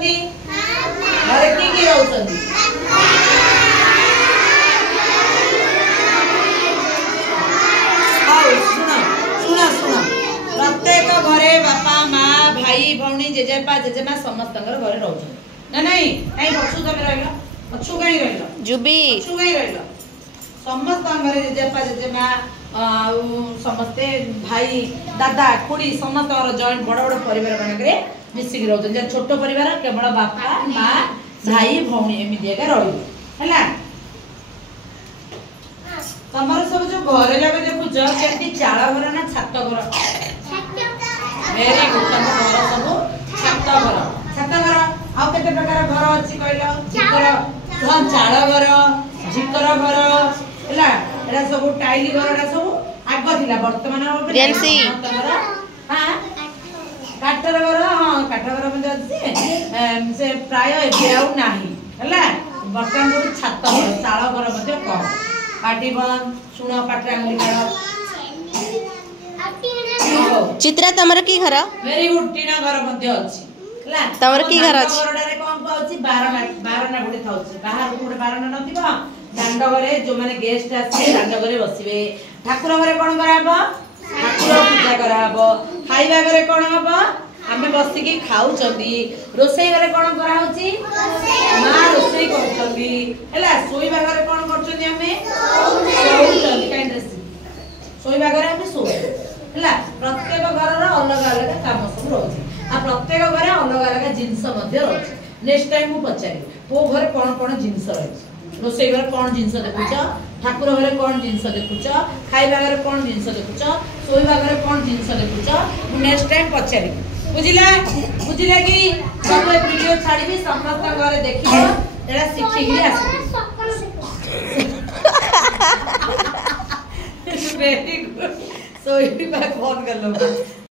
रहउछंदी घरे की रहउछंदी आओ सुना प्रत्येक घरे बापा माँ भाई भौणी जेजेपा जेजेमा समस्त घरे रहउछन ना नहीं कहीं पछु तमे रहलो पछु कहीं रहलो जुबी पछु कहीं रहलो समस्त घरे जेजेपा जेजेमा समस्ते भाई दादा खुड़ी समस्त जॉइंट बड़ बड़ परिवार मानकरे मिसिक रहउछन जे छोट परिवार केवल बापा माँ भाई भौणी एमिति एका रही हैला तमर सब जो घर जाके देखुछ केति चाळ घर ना छात घर वेरी गुड तम घर सब छात घर आ केते प्रकार घर अछि कहलो झिकर धन चाळ घर झिकर घर हैला एरा सब टाइली घर एरा सब आग थिला वर्तमान रियलसी हां काठर घर हां काठर घर मध्ये अछि से प्राय एबे आउ नाही हैला वर्तमान जो छात घर चाळ घर मध्ये कम पाटी बन सुनो पाटरा अंगुली काढ चित्रा तमर की घर वेरी गुड टीना घर मध्ये अछि हला तमर की घर अछि घरडारे कोन पाउछि 12 गुडी थाउछि बाहर गुडी 12 नथिबा दांड घरे जो माने गेस्ट आछे दांड घरे बसिबे ठाकुर घरे कोन कराबो ठाकुर पूजा कराबो खाइबा घरे कोन हबो आमे बसी की खाउ चंदी रोसई घरे कोन करा होछि मां रोसई करचंदी हला सोईबा घरे कोन करचंदी आमे सोउचंदी काइंड्रेस सोईबा घरे आमे सो हला प्रत्येक घरर अलग अलग काम सब रहछि आ प्रत्येक घरे अलग अलग जिंस मध्ये रहछि नेक्स्ट टाइम मु पचारि को घरे कोन जिंस रहछि रोसई घरे कोन जिंस देखुछ ठाकुर घरे कोन जिंस देखुछ खाइबा घरे कोन जिंस देखुछ सोईबा घरे कोन जिंस देखुछ नेक्स्ट टाइम पचारि बुझिला कि सब वीडियो छाड़ीबी समस्त घरे देखिबो एरा सिखि कि आसी वेरी गुड सोईबा फोन कर लो